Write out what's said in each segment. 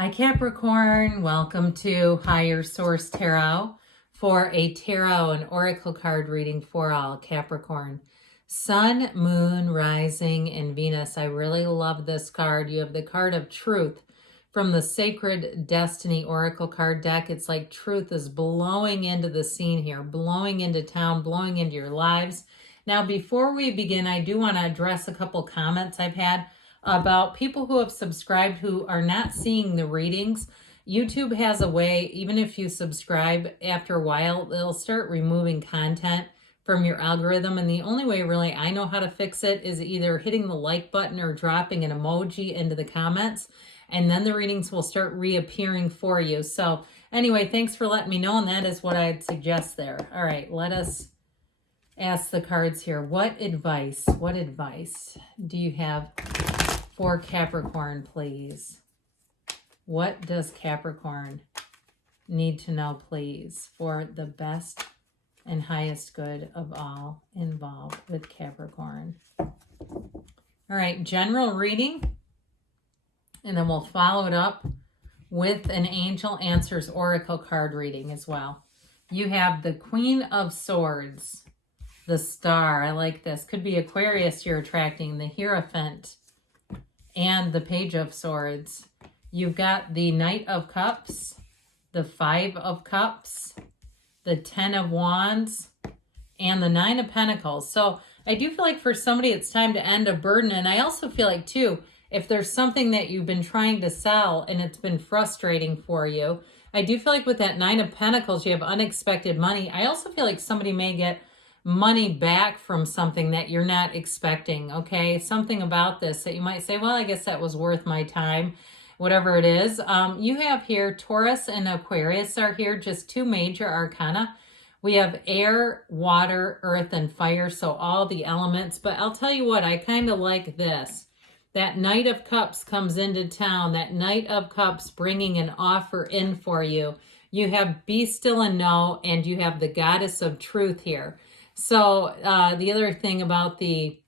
Hi Capricorn, welcome to Higher Source Tarot for a tarot and oracle card reading for all Capricorn. Sun, Moon, Rising, and Venus. I really love this card. You have the card of truth from the Sacred Destiny Oracle card deck. It's like truth is blowing into the scene here, blowing into town, blowing into your lives. Now, before we begin, I do want to address a couple comments I've had about people who have subscribed who are not seeing the readings. YouTube has a way, even if you subscribe, after a while, it'll start removing content from your algorithm. And the only way really I know how to fix it is either hitting the like button or dropping an emoji into the comments. And then the readings will start reappearing for you. So anyway, thanks for letting me know. And that is what I'd suggest there. All right, let us ask the cards here. What advice do you have for Capricorn, please? What does Capricorn need to know, please, for the best and highest good of all involved with Capricorn? All right, general reading, and then we'll follow it up with an Angel Answers Oracle card reading as well. You have the Queen of Swords, the Star. I like this. Could be Aquarius you're attracting, the Hierophant, and the Page of Swords. You've got the Knight of Cups, the Five of Cups, the Ten of Wands, and the Nine of Pentacles. So I do feel like for somebody it's time to end a burden. And I also feel like too, if there's something that you've been trying to sell and it's been frustrating for you, I do feel like with that Nine of Pentacles, you have unexpected money. I also feel like somebody may get money back from something that you're not expecting, okay? Something about this that you might say, well, I guess that was worth my time, whatever it is. You have here Taurus and Aquarius are here, just two major arcana. We have air, water, earth, and fire, so all the elements. But I'll tell you what, I kind of like this. That Knight of Cups comes into town, that Knight of Cups bringing an offer in for you. You have Be Still and Know, and you have the Goddess of Truth here. So the other thing about the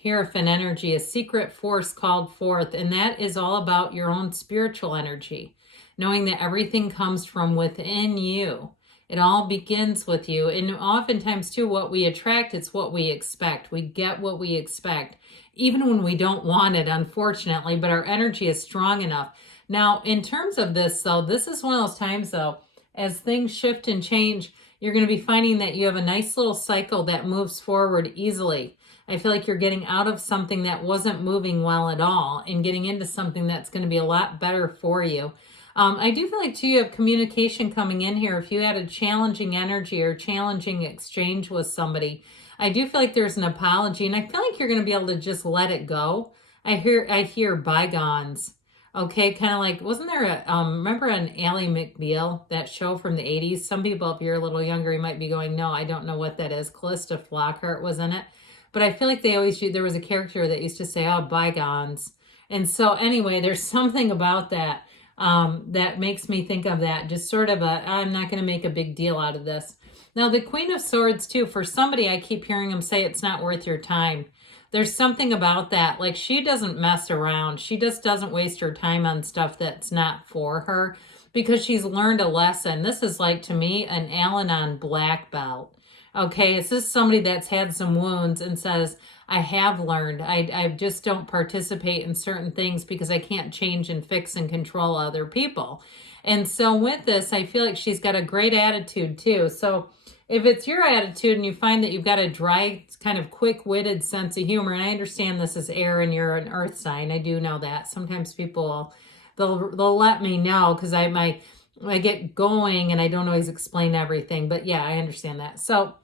Hierophant energy, a secret force called forth, and that is all about your own spiritual energy, knowing that everything comes from within you. It all begins with you. And oftentimes too, what we attract, it's what we expect. We get what we expect, even when we don't want it, unfortunately, but our energy is strong enough. Now, in terms of this, though, this is one of those times, though, as things shift and change, you're going to be finding that you have a nice little cycle that moves forward easily. I feel like you're getting out of something that wasn't moving well at all and getting into something that's going to be a lot better for you. I do feel like, too, you have communication coming in here. If you had a challenging energy or challenging exchange with somebody, I do feel like there's an apology, and I feel like you're going to be able to just let it go. I hear bygones. Okay, kind of like, wasn't there a, remember an Ally McBeal, that show from the 80s? Some people, if you're a little younger, you might be going, no, I don't know what that is. Callista Flockhart was in it. But I feel like they always, there was a character that used to say, oh, bygones. And so anyway, there's something about that that makes me think of that. Just sort of I'm not going to make a big deal out of this. Now, the Queen of Swords, too, for somebody, I keep hearing them say it's not worth your time. There's something about that. Like, she doesn't mess around. She just doesn't waste her time on stuff that's not for her because she's learned a lesson. This is like, to me, an Al-Anon black belt. Okay, it's just somebody that's had some wounds and says, I have learned. I just don't participate in certain things because I can't change and fix and control other people. And so with this, I feel like she's got a great attitude too. So if it's your attitude and you find that you've got a dry, kind of quick-witted sense of humor, and I understand this is air and you're an earth sign. I do know that. Sometimes people, they'll let me know because I get going and I don't always explain everything. But yeah, I understand that. So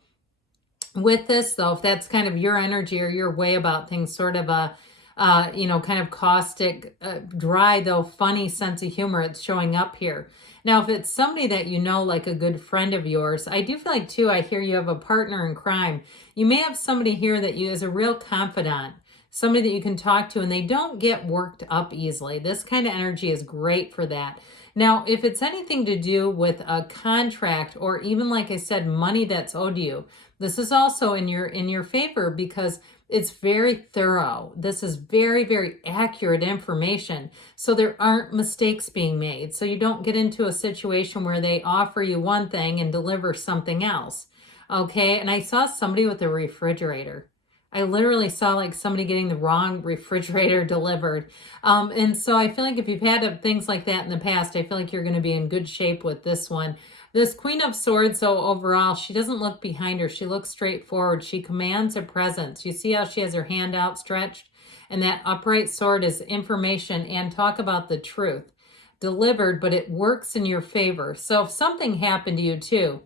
with this, though, if that's kind of your energy or your way about things, sort of a, kind of caustic, dry, though funny sense of humor, it's showing up here. Now, if it's somebody that you know, like a good friend of yours, I do feel like, too, I hear you have a partner in crime. You may have somebody here that you is a real confidant, somebody that you can talk to, and they don't get worked up easily. This kind of energy is great for that. Now, if it's anything to do with a contract or even, like I said, money that's owed to you, this is also in your favor because It's very thorough. This is very, very accurate information. So there aren't mistakes being made. So you don't get into a situation where they offer you one thing and deliver something else. Okay. And I saw somebody with a refrigerator. I literally saw like somebody getting the wrong refrigerator delivered. And so I feel like if you've had things like that in the past, I feel like you're going to be in good shape with this one. This Queen of Swords, so overall, she doesn't look behind her. She looks straight forward. She commands a presence. You see how she has her hand outstretched? And that upright sword is information and talk about the truth delivered, but it works in your favor. So if something happened to you too,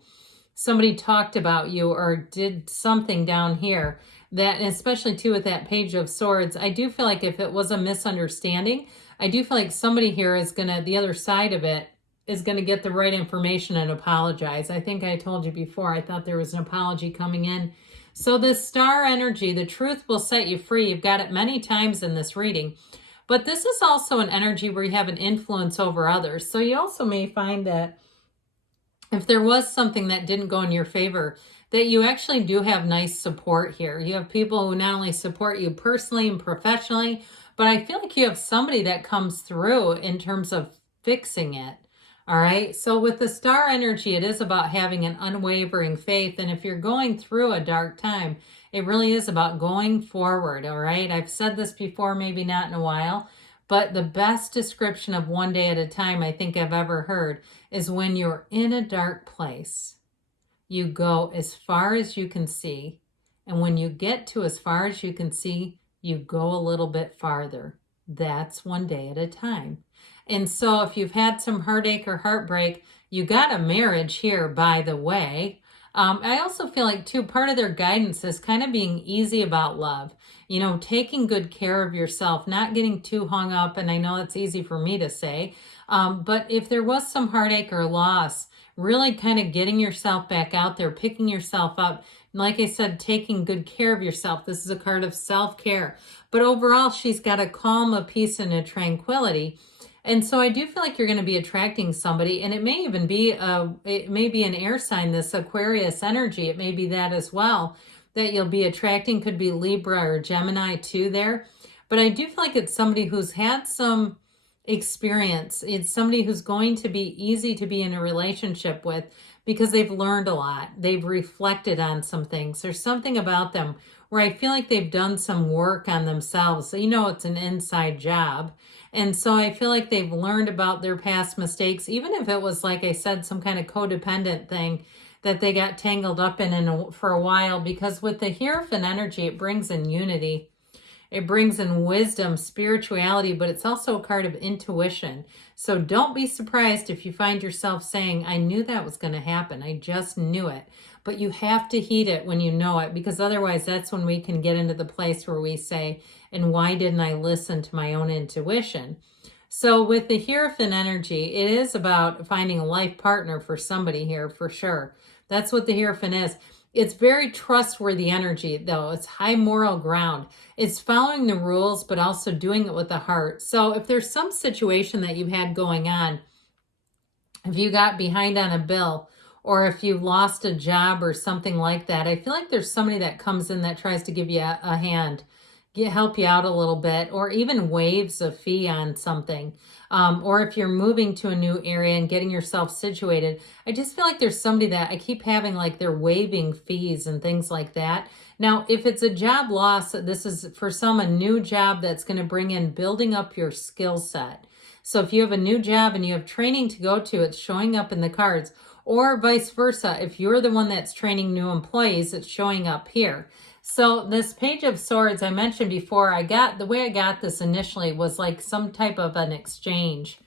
somebody talked about you or did something down here, that, and especially too with that Page of Swords, I do feel like if it was a misunderstanding, I do feel like somebody here is going to, the other side of it, is going to get the right information and apologize. I think I told you before, I thought there was an apology coming in. So this star energy, the truth will set you free. You've got it many times in this reading. But this is also an energy where you have an influence over others. So you also may find that if there was something that didn't go in your favor, that you actually do have nice support here. You have people who not only support you personally and professionally, but I feel like you have somebody that comes through in terms of fixing it. All right. So with the star energy, it is about having an unwavering faith. And if you're going through a dark time, it really is about going forward. All right. I've said this before, maybe not in a while, but the best description of one day at a time I think I've ever heard is when you're in a dark place, you go as far as you can see. And when you get to as far as you can see, you go a little bit farther. That's one day at a time. And so if you've had some heartache or heartbreak, you got a marriage here, by the way. I also feel like, too, part of their guidance is kind of being easy about love. You know, taking good care of yourself, not getting too hung up. And I know it's easy for me to say. But if there was some heartache or loss, really kind of getting yourself back out there, picking yourself up. Like I said, taking good care of yourself. This is a card of self-care. But overall, she's got a calm, a peace, and a tranquility. And so I do feel like you're going to be attracting somebody, and it may even be an air sign, this Aquarius energy. It may be that as well, that you'll be attracting. Could be Libra or Gemini too there. But I do feel like it's somebody who's had some experience. It's somebody who's going to be easy to be in a relationship with because they've learned a lot. They've reflected on some things. There's something about them where I feel like they've done some work on themselves. So, you know, it's an inside job. And so I feel like they've learned about their past mistakes, even if it was, like I said, some kind of codependent thing that they got tangled up in for a while. Because with the Hierophant energy, it brings in unity. It brings in wisdom, spirituality, but it's also a card of intuition. So don't be surprised if you find yourself saying, I knew that was going to happen. I just knew it. But you have to heed it when you know it, because otherwise that's when we can get into the place where we say, and why didn't I listen to my own intuition? So with the Hierophant energy, it is about finding a life partner for somebody here for sure. That's what the Hierophant is. It's very trustworthy energy, though. It's high moral ground. It's following the rules, but also doing it with the heart. So if there's some situation that you've had going on, if you got behind on a bill, or if you lost a job or something like that, I feel like there's somebody that comes in that tries to give you a hand, help you out a little bit, or even waives a fee on something. Or if you're moving to a new area and getting yourself situated, I just feel like there's somebody that I keep having like they're waiving fees and things like that. Now, if it's a job loss, this is for some a new job that's going to bring in building up your skill set. So if you have a new job and you have training to go to, it's showing up in the cards. Or vice versa, if you're the one that's training new employees, it's showing up here. So this Page of Swords, I mentioned before, the way I got this initially was like some type of an exchange.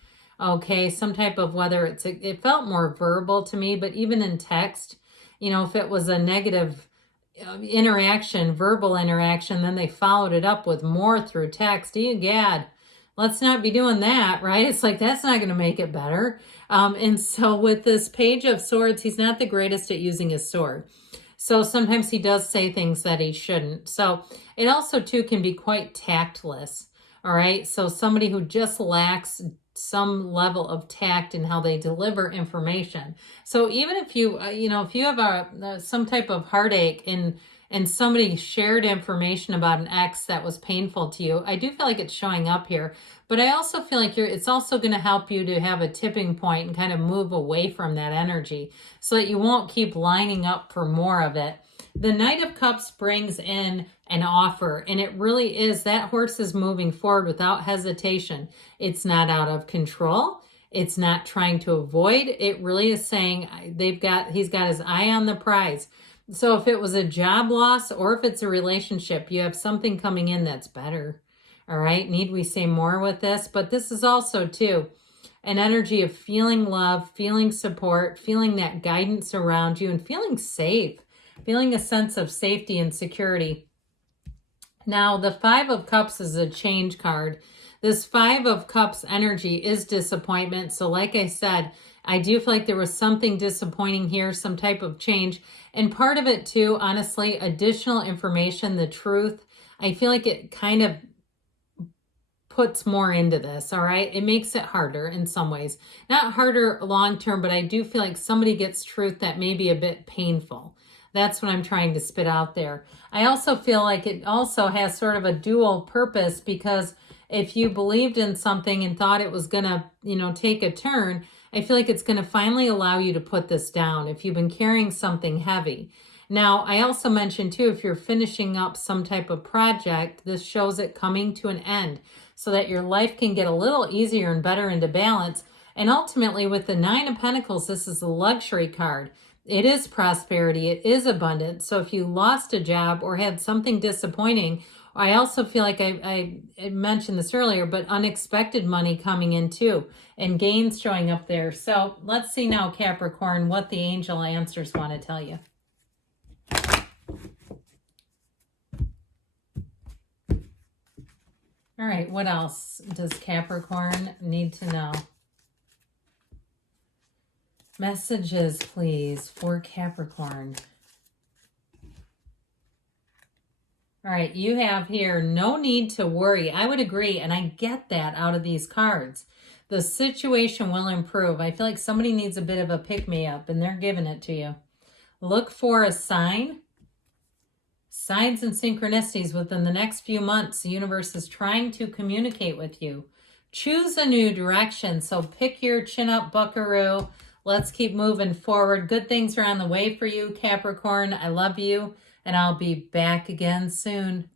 Okay, some type of, whether it felt more verbal to me, but even in text, you know, if it was a negative interaction, verbal interaction, then they followed it up with more through text. Egad, let's not be doing that, right? It's like, that's not going to make it better. And so with this Page of Swords, he's not the greatest at using his sword. So sometimes he does say things that he shouldn't. So it also, too, can be quite tactless. All right. So somebody who just lacks some level of tact in how they deliver information. So even if you, if you have some type of heartache and somebody shared information about an ex that was painful to you. I do feel like it's showing up here, but I also feel like it's also going to help you to have a tipping point and kind of move away from that energy so that you won't keep lining up for more of it. The Knight of Cups brings in an offer, and it really is, that horse is moving forward without hesitation. It's not out of control. It's not trying to avoid. It really is saying he's got his eye on the prize. So if it was a job loss or if it's a relationship, you have something coming in that's better. All right. Need we say more with this? But this is also, too, an energy of feeling love, feeling support, feeling that guidance around you, and feeling safe, feeling a sense of safety and security. Now, the Five of Cups is a change card. This Five of Cups energy is disappointment. So like I said, I do feel like there was something disappointing here, some type of change. And part of it too, honestly, additional information, the truth, I feel like it kind of puts more into this, all right? It makes it harder in some ways. Not harder long-term, but I do feel like somebody gets truth that may be a bit painful. That's what I'm trying to spit out there. I also feel like it also has sort of a dual purpose, because if you believed in something and thought it was going to, take a turn, I feel like it's going to finally allow you to put this down if you've been carrying something heavy. Now, I also mentioned too, if you're finishing up some type of project, this shows it coming to an end so that your life can get a little easier and better into balance. And ultimately, with the Nine of Pentacles, this is a luxury card. It is prosperity. It is abundance. So if you lost a job or had something disappointing, I also feel like I mentioned this earlier, but unexpected money coming in too, and gains showing up there. So let's see now, Capricorn, what the angel answers want to tell you. All right, what else does Capricorn need to know? Messages, please, for Capricorn. All right, you have here, no need to worry. I would agree, and I get that out of these cards. The situation will improve. I feel like somebody needs a bit of a pick-me-up, and they're giving it to you. Look for a sign. Signs and synchronicities within the next few months. The universe is trying to communicate with you. Choose a new direction. So pick your chin up, buckaroo. Let's keep moving forward. Good things are on the way for you, Capricorn. I love you, and I'll be back again soon.